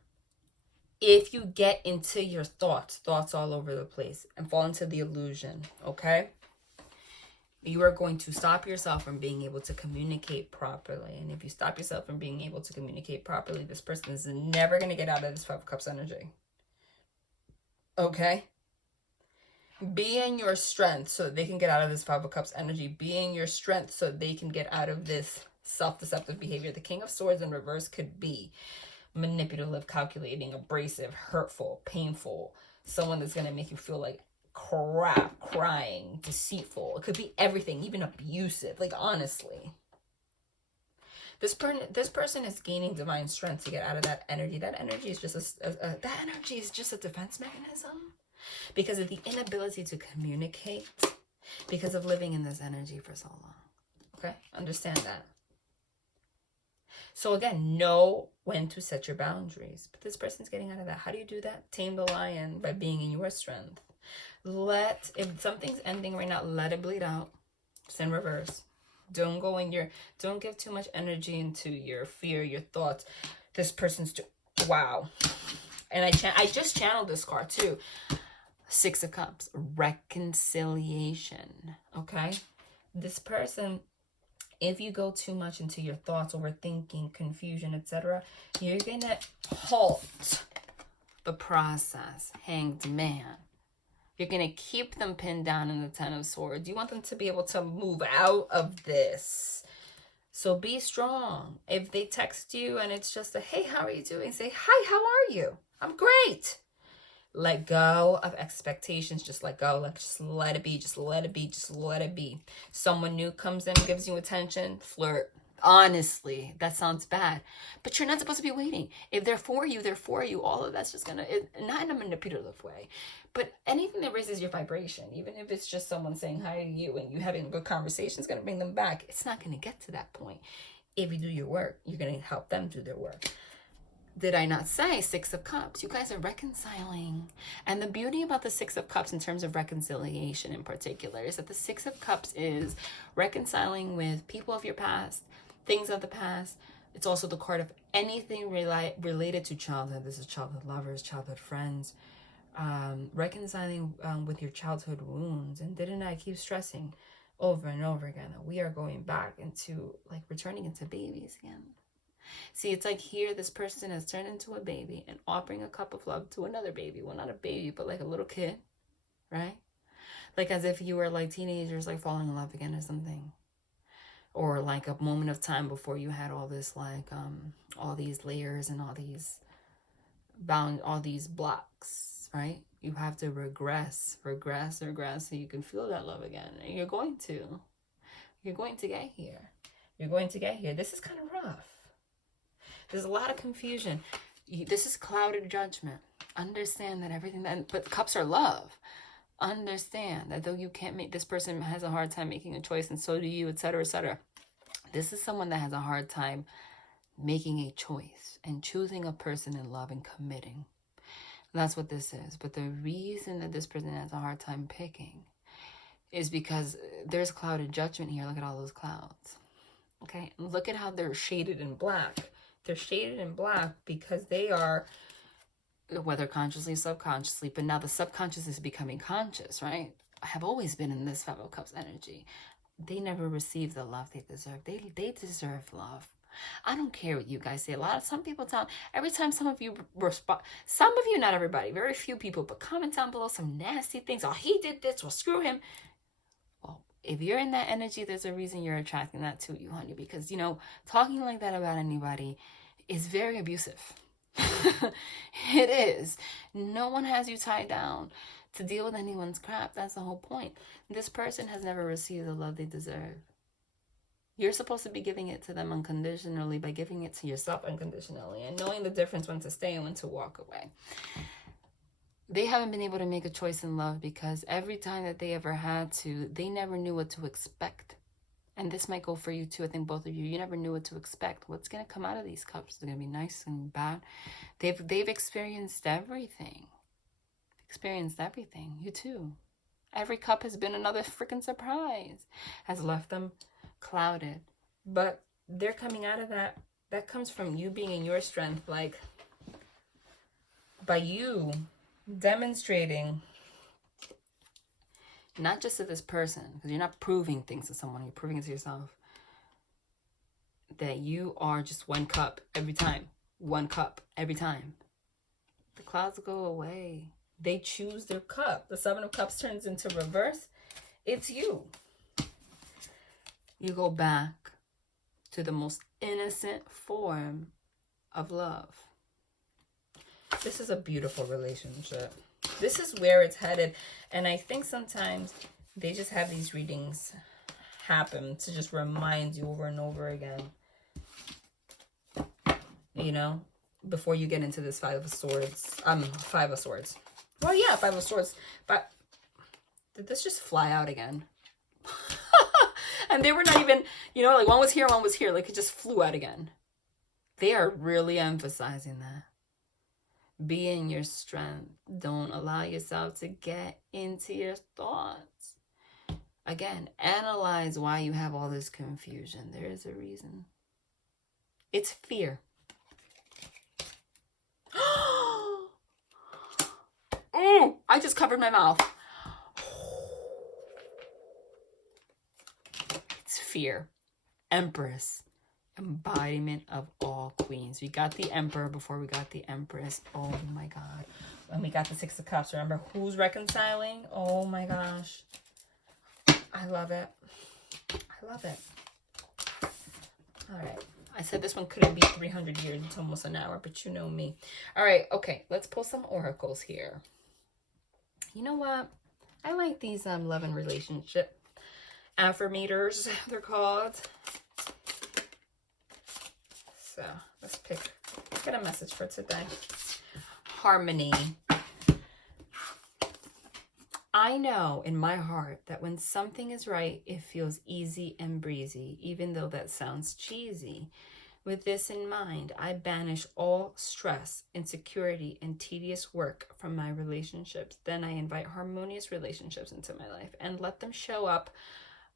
If you get into your thoughts all over the place, and fall into the illusion, okay? You are going to stop yourself from being able to communicate properly. And if you stop yourself from being able to communicate properly, this person is never going to get out of this 5 of cups energy. Okay? Be in your strength so that they can get out of this 5 of cups energy. Be in your strength so they can get out of this self-deceptive behavior. The King of Swords in reverse could be manipulative, calculating, abrasive, hurtful, painful. Someone that's going to make you feel like crap, crying, deceitful. It could be everything, even abusive. Like, honestly. This person is gaining divine strength to get out of that energy. That energy is just that energy is just a defense mechanism because of the inability to communicate, because of living in this energy for so long. Okay? Understand that. So again, know when to set your boundaries. But this person's getting out of that. How do you do that? Tame the lion by being in your strength. If something's ending right now, let it bleed out. It's in reverse. Don't give too much energy into your fear, your thoughts. This person's, wow. And I just channeled this card too. 6 of Cups, reconciliation, okay? This person, if you go too much into your thoughts, overthinking, confusion, etc., you're going to halt the process. Hanged Man. You're going to keep them pinned down in the 10 of Swords. You want them to be able to move out of this. So be strong. If they text you and it's just a, hey, how are you doing? Say, hi, how are you? I'm great. Let go of expectations. Just let go. Like, just let it be. Just let it be. Just let it be. Someone new comes in, gives you attention. Flirt. Honestly, that sounds bad. But you're not supposed to be waiting. If they're for you, they're for you. All of that's just going to, not in a manipulative way, but anything that raises your vibration, even if it's just someone saying hi to you and you having a good conversation, is going to bring them back. It's not going to get to that point. If you do your work, you're going to help them do their work. Did I not say 6 of Cups? You guys are reconciling. And the beauty about the 6 of Cups in terms of reconciliation in particular is that the 6 of Cups is reconciling with people of your past, things of the past. It's also the card of anything related to childhood. This is childhood lovers, childhood friends. Reconciling with your childhood wounds. And didn't I keep stressing over and over again that we are going back into, like, returning into babies again? See, it's like here, this person has turned into a baby and offering a cup of love to another baby. Well, not a baby, but like a little kid, right? Like as if you were like teenagers, like falling in love again or something. Or like a moment of time before you had all this, like, all these layers and all these blocks, right? You have to regress so you can feel that love again. And you're going to get here. You're going to get here. This is kind of rough. There's a lot of confusion. This is clouded judgment. Understand that everything that, but cups are love. Understand that though you can't make, this person has a hard time making a choice, and so do you, etc., etc. This is someone that has a hard time making a choice and choosing a person in love and committing. That's what this is. But the reason that this person has a hard time picking is because there's clouded judgment here. Look at all those clouds. Okay, look at how they're shaded in black. They're shaded in black because they are, whether consciously or subconsciously, but now the subconscious is becoming conscious, right? I have always been in this Five of Cups energy. They never receive the love they deserve. They deserve love. I don't care what you guys say. Some people tell, every time some of you respond, some of you, not everybody, very few people, but comment down below some nasty things. Oh, he did this, well, screw him. Well, if you're in that energy, there's a reason you're attracting that to you, honey, because, you know, talking like that about anybody is very abusive. It is. No one has you tied down to deal with anyone's crap. That's the whole point. This person has never received the love they deserve. You're supposed to be giving it to them unconditionally by giving it to yourself unconditionally and knowing the difference when to stay and when to walk away. They haven't been able to make a choice in love because every time that they ever had to, they never knew what to expect. And this might go for you too. I think both of you, you never knew what to expect. What's going to come out of these cups? They're going to be nice and bad. They've experienced everything. Experienced everything. You too. Every cup has been another freaking surprise. Has left them clouded. But they're coming out of that. That comes from you being in your strength. Like, by you demonstrating, not just to this person, because you're not proving things to someone, you're proving it to yourself, that you are just one cup every time. One cup every time. The clouds go away. They choose their cup. The Seven of Cups turns into reverse. It's you. You go back to the most innocent form of love. This is a beautiful relationship. This is where it's headed. And I think sometimes they just have these readings happen to just remind you over and over again. You know, before you get into this Five of Swords. Five of Swords. Well, yeah, Five of Swords. But did this just fly out again? And they were not even, you know, like one was here, one was here. Like it just flew out again. They are really emphasizing that. Be in your strength. Don't allow yourself to get into your thoughts. Again, analyze why you have all this confusion. There is a reason. It's fear. Oh, I just covered my mouth. It's fear. Empress. Embodiment of all queens. We got the Emperor before we got the Empress. Oh my God. And we got the Six of Cups. Remember who's reconciling? Oh my gosh. I love it. I love it. All right. I said this one couldn't be 300 years. It's almost an hour, but you know me. All right. Okay. Let's pull some oracles here. You know what? I like these love and relationship affirmators, they're called. So let's get a message for today. Harmony. I know in my heart that when something is right, it feels easy and breezy, even though that sounds cheesy. With this in mind, I banish all stress, insecurity, and tedious work from my relationships. Then I invite harmonious relationships into my life and let them show up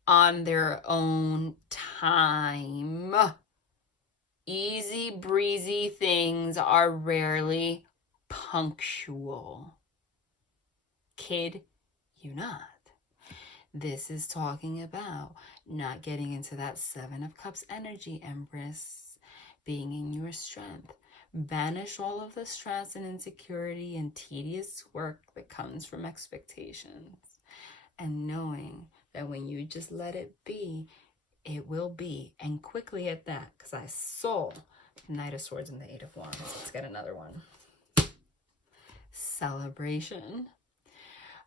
on their own time. Easy breezy things are rarely punctual. Kid you not. This is talking about not getting into that Seven of Cups energy, Empress. Being in your strength. Banish all of the stress and insecurity and tedious work that comes from expectations. And knowing that when you just let it be, it will be. And quickly at that, because I saw the Knight of Swords and the Eight of Wands. Let's get another one. Celebration.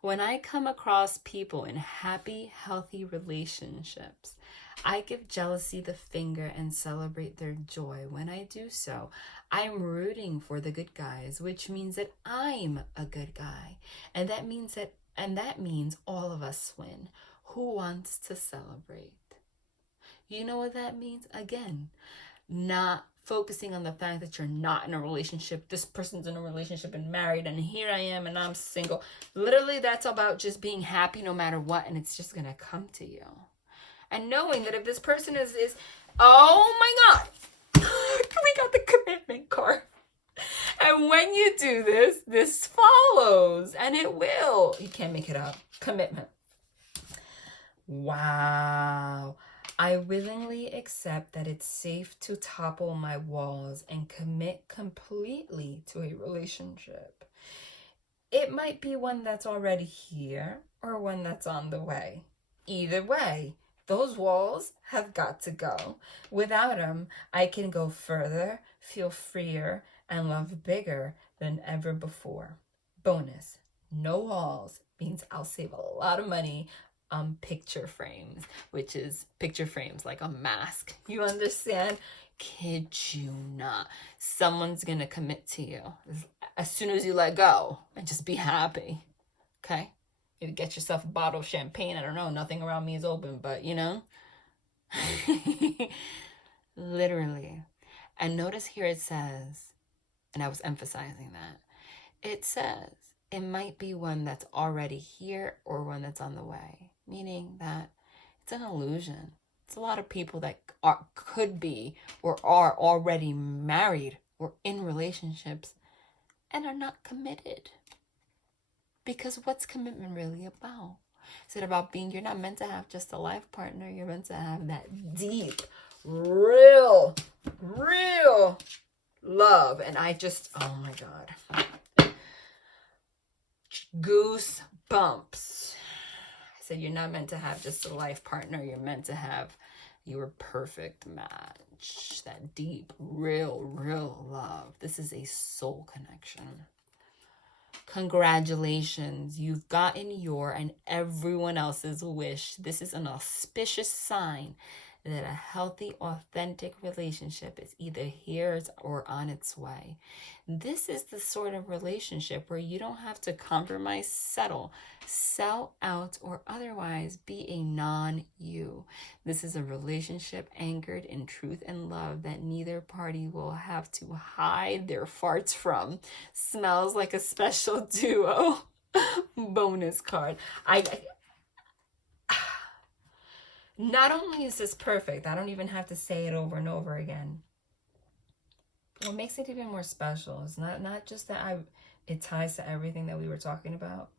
When I come across people in happy, healthy relationships, I give jealousy the finger and celebrate their joy. When I do so, I'm rooting for the good guys, which means that I'm a good guy. And that means all of us win. Who wants to celebrate? You know what that means? Again, not focusing on the fact that you're not in a relationship. This person's in a relationship and married, and here I am and I'm single. Literally, that's about just being happy no matter what, and it's just gonna come to you. And knowing that if this person is oh my God, we got the commitment card. And when you do this, this follows, and it will. You can't make it up. Commitment. Wow. I willingly accept that it's safe to topple my walls and commit completely to a relationship. It might be one that's already here or one that's on the way. Either way, those walls have got to go. Without them, I can go further, feel freer, and love bigger than ever before. Bonus, no walls means I'll save a lot of money on picture frames, which is picture frames like a mask. You understand? Kid you not. Someone's gonna commit to you as soon as you let go, and just be happy. Okay? You get yourself a bottle of champagne. I don't know, nothing around me is open, but you know. Literally. And notice here it says, and I was emphasizing that, it says it might be one that's already here or one that's on the way, meaning that it's an illusion. It's a lot of people that could be or are already married or in relationships and are not committed. Because what's commitment really about? Is it about being, you're not meant to have just a life partner. You're meant to have that deep, real love. And I just, oh my God. Goosebumps. I said, you're not meant to have just a life partner. You're meant to have your perfect match. That deep, real love. This is a soul connection. Congratulations, you've gotten your and everyone else's wish. This is an auspicious sign that a healthy, authentic relationship is either here or on its way. This is the sort of relationship where you don't have to compromise, settle, sell out, or otherwise be a non-you. This is a relationship anchored in truth and love that neither party will have to hide their farts from. Smells like a special duo. Bonus card. Not only is this perfect, I don't even have to say it over and over again. What makes it even more special is not just that it ties to everything that we were talking about,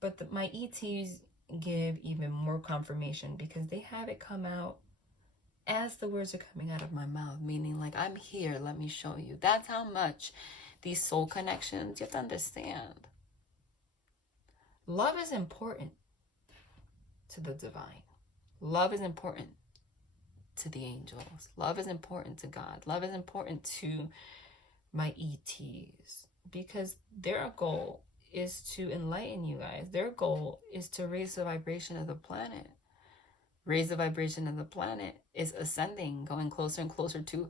but my ETs give even more confirmation because they have it come out as the words are coming out of my mouth, meaning like, I'm here, let me show you. That's how much these soul connections, you have to understand. Love is important to the divine. Love is important to the angels. Love is important to God. Love is important to my ETs because their goal is to enlighten you guys. Their goal is to raise the vibration of the planet. Raise the vibration of the planet is ascending, going closer and closer to,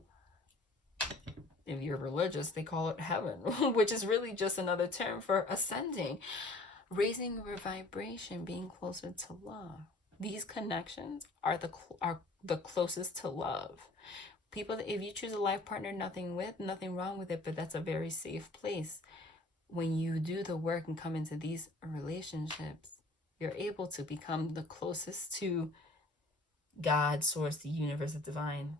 if you're religious, they call it heaven, which is really just another term for ascending. Raising your vibration, being closer to love. These connections are the closest to love. People, if you choose a life partner, nothing wrong with it, but that's a very safe place. When you do the work and come into these relationships, you're able to become the closest to God, source, the universe, the divine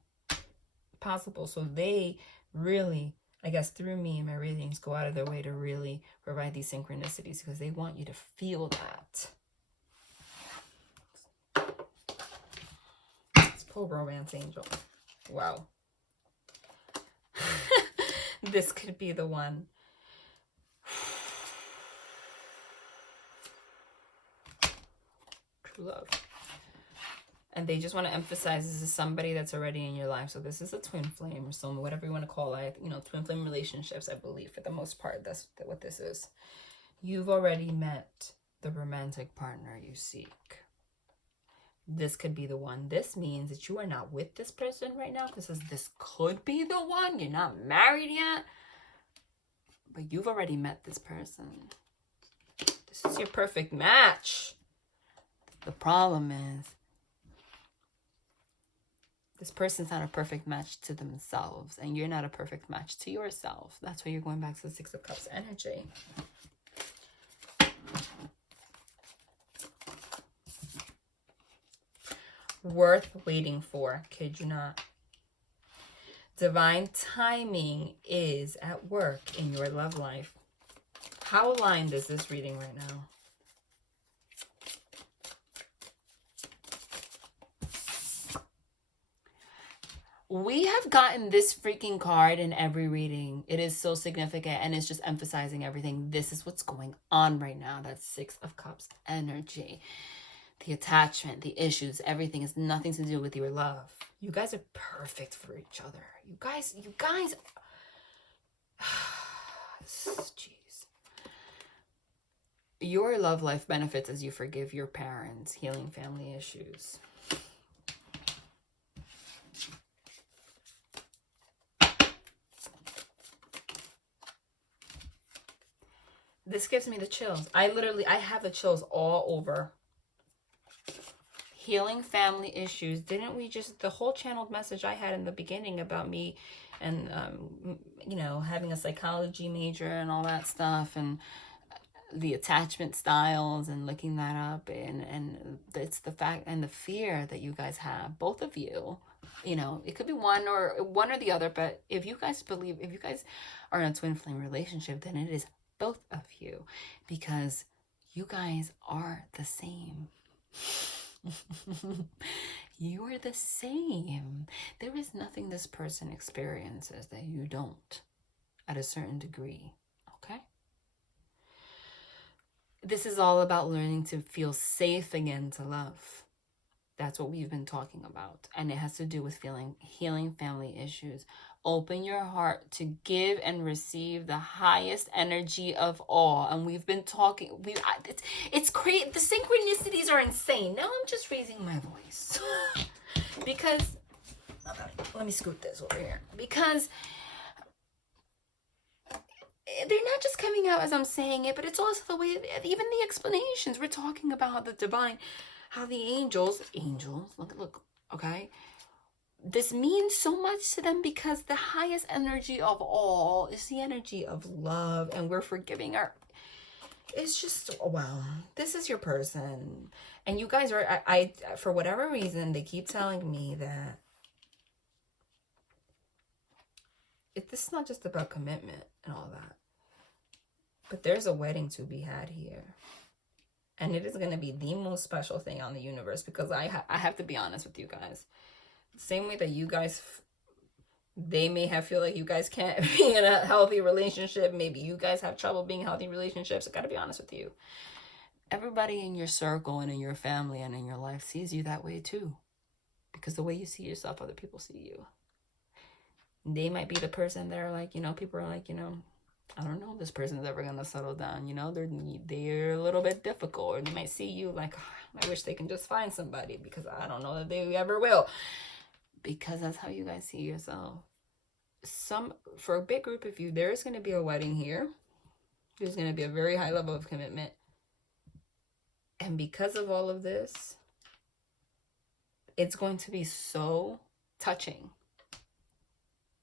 possible. So they really, I guess through me and my readings, go out of their way to really provide these synchronicities because they want you to feel that. Romance angel. Wow. This could be the one. True love. And they just want to emphasize this is somebody that's already in your life. So this is a twin flame or some, whatever you want to call it. You know, twin flame relationships, I believe, for the most part, that's what this is. You've already met the romantic partner you seek. This could be the one. This means that you are not with this person right now. This could be the one. You're not married yet, but you've already met this person. This is your perfect match. The problem is, this person's not a perfect match to themselves, and you're not a perfect match to yourself. That's why you're going back to the Six of Cups energy. Worth waiting for, kid you not. Divine timing is at work in your love life. How aligned is this reading right now? We have gotten this freaking card in every reading. It is so significant, and it's just emphasizing everything. This is what's going on right now. That's Six of Cups energy. The attachment, the issues, everything has nothing to do with your love. You guys are perfect for each other. You guys, jeez. Your love life benefits as you forgive your parents, healing family issues. This gives me the chills. I have the chills all over. Healing family issues. Didn't we just, the whole channeled message I had in the beginning about me and, you know, having a psychology major and all that stuff, and the attachment styles and looking that up, and it's the fact and the fear that you guys have, both of you. You know, it could be one or the other, but if you guys are in a twin flame relationship, then it is both of you, because you guys are the same. You are the same. There is nothing this person experiences that you don't, at a certain degree. Okay? This is all about learning to feel safe again to love. That's what we've been talking about. And it has to do with healing family issues. Open your heart to give and receive the highest energy of all. And we've been talking, it's crazy. The synchronicities are insane. Now I'm just raising my voice. Because, let me scoot this over here. Because they're not just coming out as I'm saying it, but it's also the way, even the explanations. We're talking about the divine, how the angels, look, okay? This means so much to them because the highest energy of all is the energy of love, and we're forgiving our, it's just, wow, this is your person. And you guys are, I for whatever reason, they keep telling me that this is not just about commitment and all that, but there's a wedding to be had here. And it is going to be the most special thing on the universe, because I have to be honest with you guys. Same way that you guys, they may feel like you guys can't be in a healthy relationship. Maybe you guys have trouble being in healthy relationships. I got to be honest with you. Everybody in your circle and in your family and in your life sees you that way too. Because the way you see yourself, other people see you. They might be the person that are like, you know, people are like, you know, I don't know if this person's ever going to settle down. You know, they're a little bit difficult. Or they might see you like, oh, I wish they can just find somebody, because I don't know that they ever will. Because that's how you guys see yourself. For a big group of you, there's going to be a wedding here. There's going to be a very high level of commitment. And because of all of this, it's going to be so touching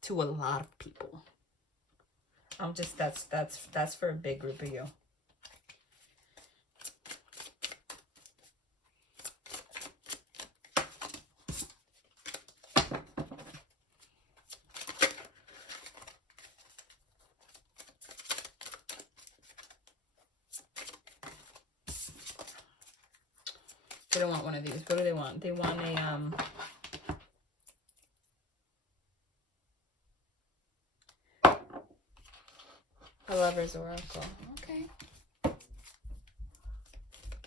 to a lot of people. That's for a big group of you. They don't want one of these. What do they want? They want a Lover's Oracle. Okay.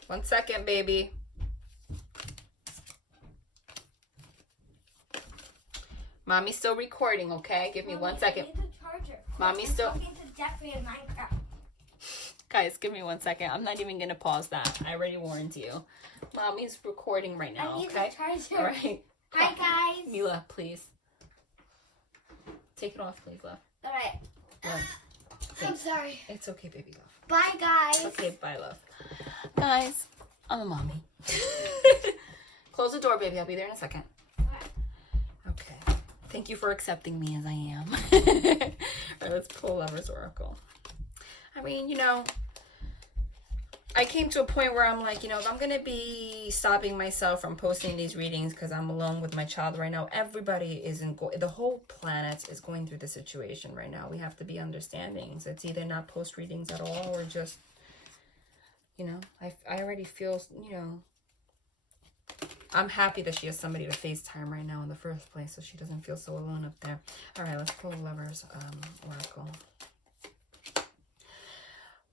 1 second, baby. Mommy's still recording, okay? Give me 1 second. I need the charger. Mommy's still... talking to Jeffrey in Minecraft. Guys, give me 1 second. I'm not even going to pause that. I already warned you. Mommy's recording right now, okay? All right. Hi, guys. Mila, please. Take it off, please, love. All right. Love. I'm sorry. It's okay, baby love. Bye, guys. Okay, bye, love. Guys, I'm a mommy. Close the door, baby. I'll be there in a second. Okay. Thank you for accepting me as I am. All right, let's pull Lover's Oracle. I mean, you know, I came to a point where I'm like, you know, if I'm going to be stopping myself from posting these readings because I'm alone with my child right now, everybody the whole planet is going through the situation right now. We have to be understanding. So it's either not post readings at all or just, you know, I already feel, you know, I'm happy that she has somebody to FaceTime right now in the first place so she doesn't feel so alone up there. All right, let's pull Lover's Oracle.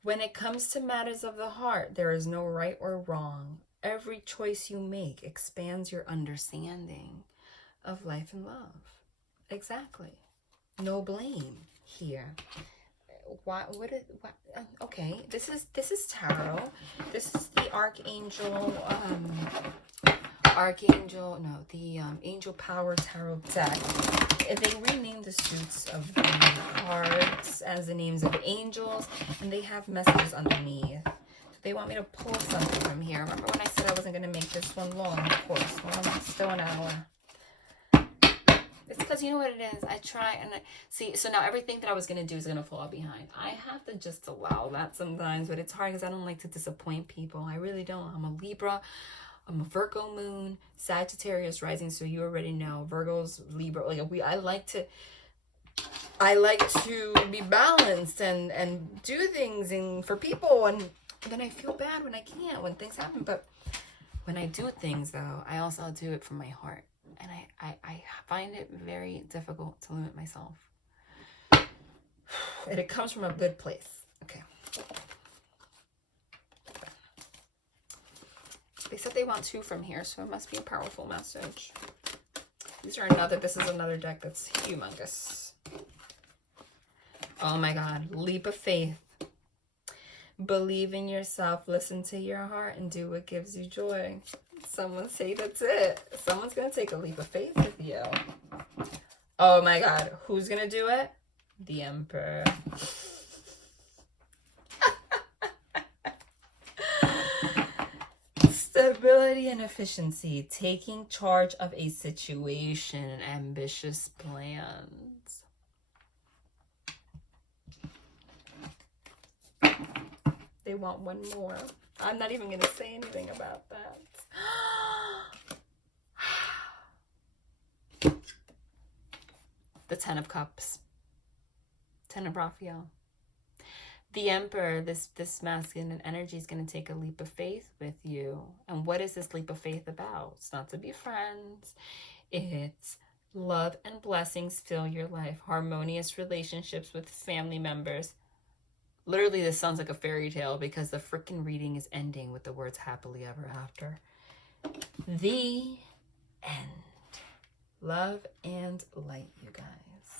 When it comes to matters of the heart, there is no right or wrong. Every choice you make expands your understanding of life and love. Exactly. No blame here. Okay, this is tarot. This is the Angel Power Tarot deck. They renamed the suits of the cards as the names of angels, and they have messages underneath. They want me to pull something from here. Remember when I said I wasn't going to make this one long? Of course. Well, it's still an hour. It's because you know what it is. I try and see. So now everything that I was going to do is going to fall behind. I have to just allow that sometimes, but it's hard because I don't like to disappoint people. I really don't. I'm a Libra. I'm a Virgo moon, Sagittarius rising, so you already know. Virgo's Libra. Like I like to be balanced and do things for people, and then I feel bad when I can't, when things happen. But when I do things, though, I also do it from my heart, and I find it very difficult to limit myself. And it comes from a good place. Okay. They said they want 2 from here, so it must be a powerful message. This is another deck that's humongous. Oh my God. Leap of faith. Believe in yourself, listen to your heart, and do what gives you joy. Someone say that's it. Someone's going to take a leap of faith with you. Oh my God. Who's going to do it? The Emperor. Stability and efficiency, taking charge of a situation and ambitious plans. They want one more. I'm not even going to say anything about that. The Ten of Cups. Ten of Raphael. The Emperor, this masculine energy is going to take a leap of faith with you. And what is this leap of faith about? It's not to be friends. It's love and blessings fill your life. Harmonious relationships with family members. Literally, this sounds like a fairy tale because the freaking reading is ending with the words happily ever after. The end. Love and light, you guys.